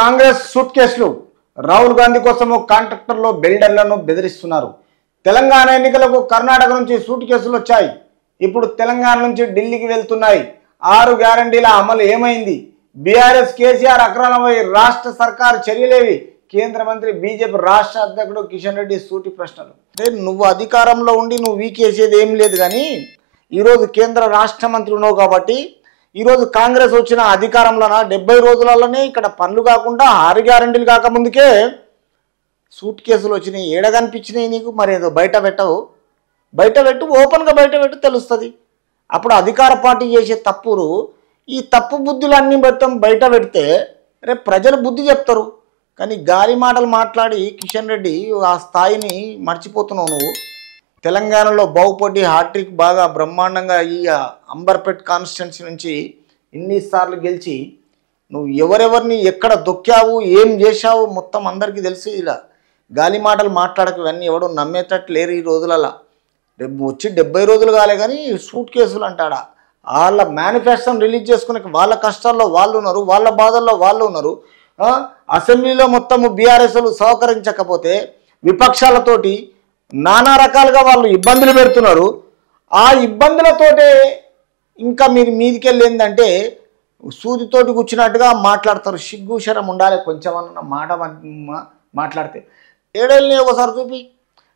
Congress suit కేసులు రాహుల్ గాంధీ కోసము కాంట్రాక్టర్లు బిల్డర్లను బెదిరిస్తున్నారు. తెలంగాణ ఎన్నికలకు కర్ణాటక నుంచి సూట్ కేసులు వచ్చాయి. ఇప్పుడు తెలంగాణ నుంచి ఢిల్లీకి వెళ్తున్నాయి. 6 గ్యారంటీల అమలు ఏమైంది? బీఆర్ఎస్ కేసీఆర్ అక్రమంపై రాష్ట్ర సర్కారు చర్యలేవి? కేంద్ర మంత్రి బీజేపీ రాష్ట్ర అధ్యక్షుడు కిషన్ రెడ్డి సూటి ప్రశ్నలు. అంటే నువ్వు అధికారంలో ఉండి నువ్వు వీకేసేది ఏం లేదు, కానీ ఈరోజు కేంద్ర రాష్ట్ర మంత్రి ఉన్నావు కాబట్టి ఈరోజు కాంగ్రెస్ వచ్చిన అధికారంలోన 70 రోజులలోనే ఇక్కడ పనులు కాకుండా 6 గ్యారంటీలు కాకముందుకే సూట్ కేసులు వచ్చినాయి. ఏడ కనిపించినాయి నీకు? మరి ఏదో బయట పెట్టు, ఓపెన్గా బయట పెట్టు, తెలుస్తుంది. అప్పుడు అధికార పార్టీ చేసే తప్పులు, ఈ తప్పు బుద్ధులన్నీ మొత్తం బయట పెడితే రేపు ప్రజలు బుద్ధి చెప్తారు. కానీ గాలి మాటలు మాట్లాడి కిషన్ రెడ్డి ఆ స్థాయిని మర్చిపోతున్నావు నువ్వు. తెలంగాణలో బాగుపడి హ్యాట్రిక్ బాగా బ్రహ్మాండంగా ఈ అంబర్పేట్ కాన్స్టిట్యున్సీ నుంచి ఇన్నిసార్లు గెలిచి నువ్వు ఎవరెవరిని ఎక్కడ దొక్కావు, ఏం చేశావు మొత్తం అందరికీ తెలిసి ఇలా గాలి మాటలు మాట్లాడక ఇవన్నీ ఎవడో నమ్మేటట్టు లేరు ఈ రోజులలో. రేపు వచ్చి 70 రోజులు కాలే కానీ సూట్ కేసులు అంటాడా? వాళ్ళ మేనిఫెస్టోని రిలీజ్ చేసుకునే వాళ్ళ కష్టాల్లో వాళ్ళు ఉన్నారు, వాళ్ళ బాధల్లో వాళ్ళు ఉన్నారు. అసెంబ్లీలో మొత్తము బీఆర్ఎస్లు సహకరించకపోతే విపక్షాలతోటి నానా రకాలుగా వాళ్ళు ఇబ్బందులు పెడుతున్నారు. ఆ ఇబ్బందులతోటే ఇంకా మీరు మీదికెళ్ళి ఏంటంటే సూదితోటి కూర్చున్నట్టుగా మాట్లాడతారు. సిగ్గు శరం ఉండాలి కొంచెమన్న మాట మాట్లాడితే. ఏడేళ్ళని ఒకసారి చూపి,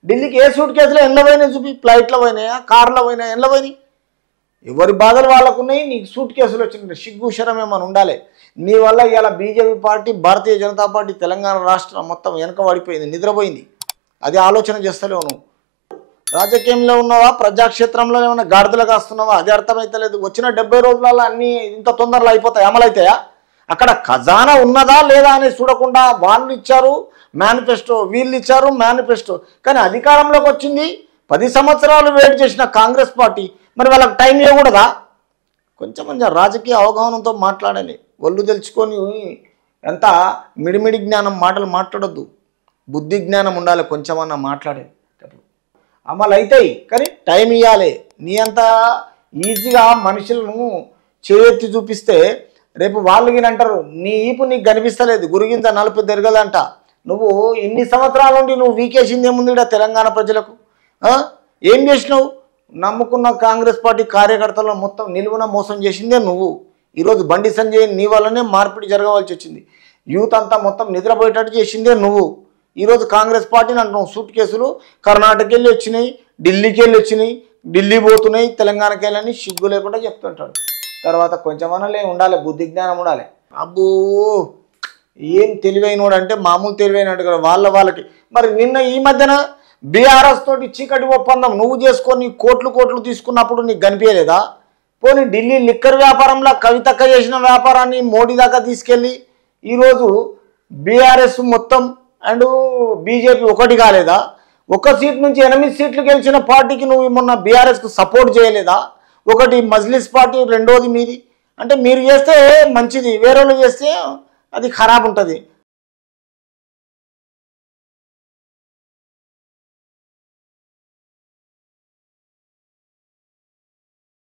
ఢిల్లీకి ఏ సూట్ కేసులో ఎన్నో పోయినాయి చూపి, ఫ్లైట్లో పోయినాయా, కార్లో పోయినాయా, ఎన్నో పోయినాయి? ఎవరి బాధలు వాళ్ళకున్నాయి, నీకు సూట్ కేసులు వచ్చినాయి. సిగ్గు శరం ఏమైనా ఉండాలి. నీ వల్ల ఇలా BJP party, Bharatiya Janata party Telangana రాష్ట్రం మొత్తం వెనక పడిపోయింది, నిద్రపోయింది. అది ఆలోచన చేస్తలేవు నువ్వు. రాజకీయంలో ఉన్నావా, ప్రజాక్షేత్రంలో ఏమైనా గాడిదలు కాస్తున్నావా, అది అర్థమైతలేదు. వచ్చిన 70 రోజులలో అన్నీ ఇంత తొందరలో అయిపోతాయి, అమలవుతాయా? అక్కడ ఖజానా ఉన్నదా లేదా అని చూడకుండా వాళ్ళు ఇచ్చారు మేనిఫెస్టో, వీళ్ళు ఇచ్చారు మేనిఫెస్టో, కానీ అధికారంలోకి వచ్చింది 10 సంవత్సరాలు వెయిట్ చేసిన కాంగ్రెస్ పార్టీ. మరి వాళ్ళకి టైం ఇవ్వకూడదా? కొంచెం రాజకీయ అవగాహనతో మాట్లాడాలి. ఒళ్ళు తెలుసుకొని ఎంత మిడిమిడి జ్ఞానం మాటలు మాట్లాడొద్దు. బుద్ధి జ్ఞానం ఉండాలి కొంచెమన్నా మాట్లాడేటప్పుడు. అమలు అవుతాయి కానీ టైం ఇవ్వాలి. నీ అంత ఈజీగా మనుషులను చేయెత్తి చూపిస్తే రేపు వాళ్ళు అంటారు నీ ఈపు నీకు కనిపిస్తలేదు, గురిగింత 40 తిరగదంట. నువ్వు ఇన్ని సంవత్సరాల నుండి నువ్వు వీకేసింది ఏముంది ఇక్కడ తెలంగాణ ప్రజలకు? ఏం చేసినావు? నమ్ముకున్న కాంగ్రెస్ పార్టీ కార్యకర్తలను మొత్తం నిలువున మోసం చేసిందే నువ్వు. ఈరోజు బండి సంజయ్ నీ వల్లనే మార్పిడి జరగవలసి వచ్చింది. యూత్ అంతా మొత్తం నిద్రపోయేటట్టు చేసిందే నువ్వు. ఈరోజు కాంగ్రెస్ పార్టీని అంటున్నావు సూట్ కేసులు కర్ణాటకకి వెళ్ళి వచ్చినాయి, ఢిల్లీకి వెళ్ళి వచ్చినాయి, ఢిల్లీ పోతున్నాయి, తెలంగాణకి వెళ్ళని సిగ్గు లేకుండా చెప్తుంటాడు. తర్వాత కొంచెమన్నా ఉండాలి, బుద్ధి జ్ఞానం ఉండాలి. అబ్బో ఏం తెలివైనోడు అంటే మామూలు తెలివైనట్టు కదా వాళ్ళకి. మరి నిన్న ఈ మధ్యన బీఆర్ఎస్ తోటి చీకటి ఒప్పందం నువ్వు చేసుకొని కోట్లు తీసుకున్నప్పుడు నీకు కనిపించలేదా? పోనీ ఢిల్లీ లిక్కర్ వ్యాపారంలో కవితక్క చేసిన వ్యాపారాన్ని మోడీ దాకా తీసుకెళ్ళి ఈరోజు బీఆర్ఎస్ మొత్తం అండ్ బీజేపీ ఒకటి కాలేదా? 1 సీట్ నుంచి 8 సీట్లు గెలిచిన పార్టీకి నువ్వు మొన్న బీఆర్ఎస్కు సపోర్ట్ చేయలేదా? ఒకటి మజ్లిస్ పార్టీ, రెండోది మీది. అంటే మీరు చేస్తే మంచిది, వేరే వాళ్ళు చేస్తే అది ఖరాబ్ ఉంటుంది.